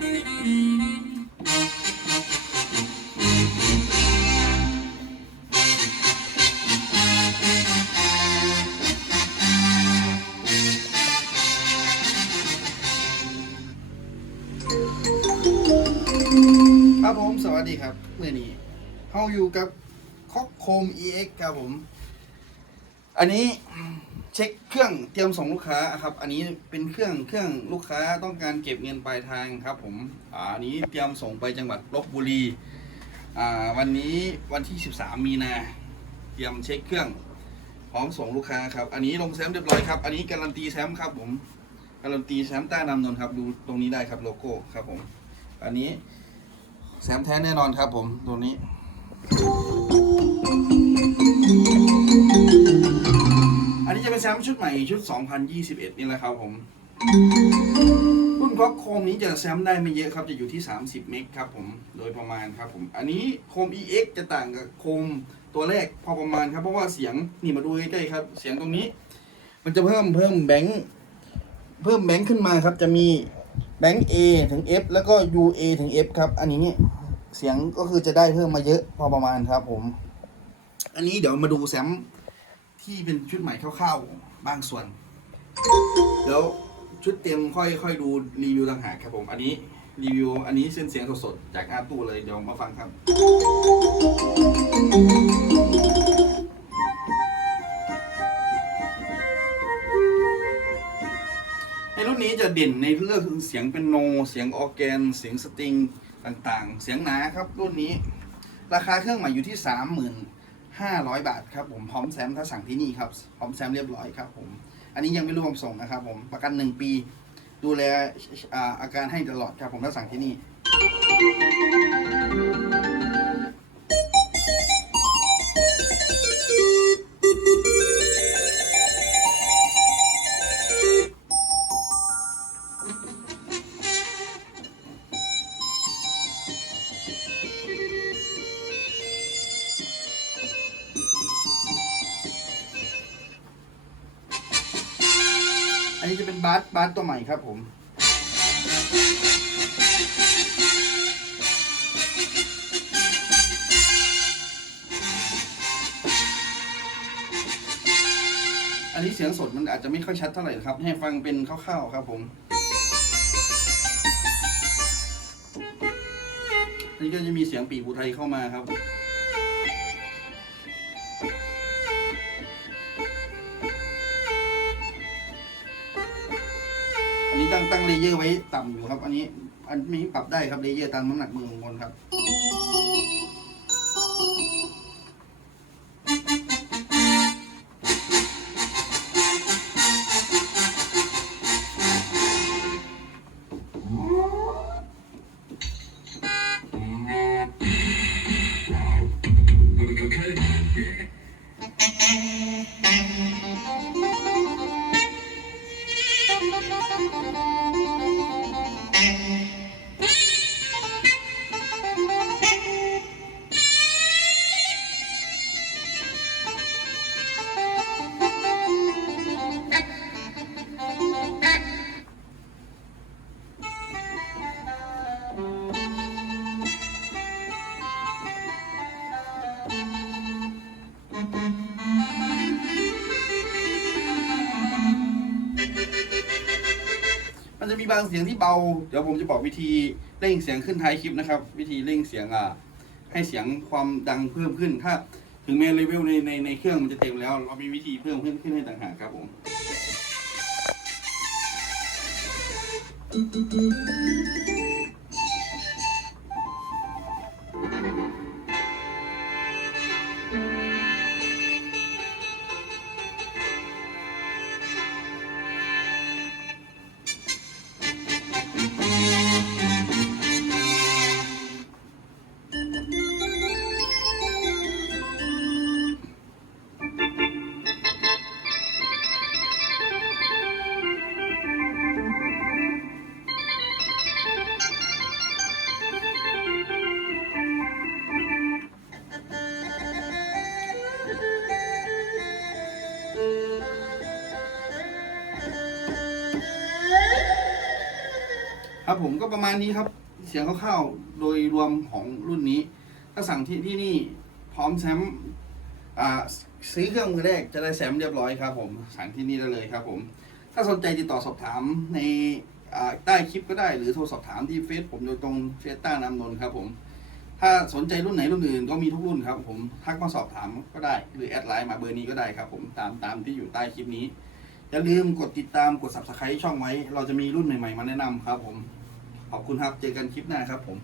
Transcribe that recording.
ครับผมสวัสดีครับเมื่อนี้เฮาอยู่กับคอกโคม EX ครับผม อันนี้ เช็คเครื่องเตรียมส่งลูกค้าครับ อันนี้เป็นเครื่องเครื่องลูกค้าต้องการเก็บเงินปลายทางครับ ผมอันนี้เตรียมส่งไปจังหวัดลบบุรีอ่าวันนี้วันที่ 13 มีนาเตรียมเช็คเครื่องพร้อมส่งลูกค้าครับ อันนี้ลงแซมเรียบร้อยครับ อันนี้การันตีแซมครับผมการันตีแซมต้นำนนครับดูตรงนี้ได้ครับโลโก้ครับผม อันนี้แซมแท้แน่นอนครับผมตัวนี้ แซมชุดใหม่ชุด 2021 นี่แหละครับผม รุ่นคล็อกโคมนี้จะแซมได้ไม่เยอะครับ จะอยู่ที่ 30 เมกครับผม โดยประมาณครับผม อันนี้โคม EX จะต่างกับโคมตัวแรกพอประมาณครับ เพราะว่าเสียงนี่มาดูใกล้ๆครับ เสียงตรงนี้ มันจะเพิ่มเพิ่มแบงค์เพิ่มแบงค์ขึ้นมาครับ จะมีแบงค์ A ถึง F แล้วก็ UA ถึง F ครับ อันนี้เนี่ยเสียงก็คือจะได้เพิ่มมาเยอะพอประมาณครับผม อันนี้เดี๋ยวมาดูแซม ที่เป็นชุดใหม่คร่าวๆบางส่วนเดี๋ยวชุดเต็มค่อยค่อยดูรีวิวต่างหากครับผมอันนี้รีวิวอันนี้เส้นเสียงสดๆจากอาตู้เลยเดี๋ยวมาฟังครับ ในรุ่นนี้จะเด่นในเรื่องเสียงเป็นโน เสียงออแกน เสียงสตริงต่างๆ เสียงหนาครับรุ่นนี้ ราคาเครื่องใหม่อยู่ที่ 500 บาทครับผมพร้อมแซมถ้าสั่งที่นี่ครับพร้อมแซมเรียบร้อยครับผมอันนี้ยังไม่รวมส่งนะครับผมประกัน 1 ปี ดูแลออาการให้ตลอดครับผมถ้าสั่งที่นี่ บาสบาสตัวใหม่ครับผมอันนี้เสียงสดมันอาจจะไม่ค่อยชัดเท่าไหร่ครับ ให้ฟังเป็นคร่าวๆครับผมอันนี้ก็จะมีเสียงปีกอุทัยเข้ามาครับ ตั้งตั้งเลเยอร์ไว้ต่ำอยู่ครับ อันนี้ อันนี้ปรับได้ครับเลเยอร์ตามน้ำหนักมือของคนครับ มัน มีบางเสียงที่เบา เดี๋ยวผมจะบอกวิธีเร่งเสียงขึ้นท้ายคลิปนะครับ วิธีเร่งเสียงอะให้เสียงความดังเพิ่มขึ้น ถ้าถึงแม้เลเวลในในในเครื่องมันจะเต็มแล้ว เรามีวิธีเพิ่มขึ้นขึ้นให้ต่างหากครับผม ครับผมก็ประมาณนี้ครับ เสียงคร่าวๆโดยรวมของรุ่นนี้ ถ้าสั่งที่ที่นี่พร้อมแซมซื้อเครื่องมือแรกจะได้แซมเรียบร้อยครับผมสั่งที่นี่ได้เลยครับผม ถ้าสนใจติดต่อสอบถามในใต้คลิปก็ได้หรือโทรสอบถามที่เฟซผมโดยตรงเฟซต้านามนนท์ครับผม ถ้าสนใจรุ่นไหนรุ่นอื่นก็มีทุกรุ่นครับผมทักมาสอบถามก็ได้ หรือแอดไลน์มาเบอร์นี้ก็ได้ครับผมตามตามที่อยู่ใต้คลิปนี้ อย่าลืมกดติดตามกด subscribe ช่องไว้ เราจะมีรุ่นใหม่ๆ มาแนะนำครับผม ขอบคุณครับ เจอกันคลิปหน้าครับผม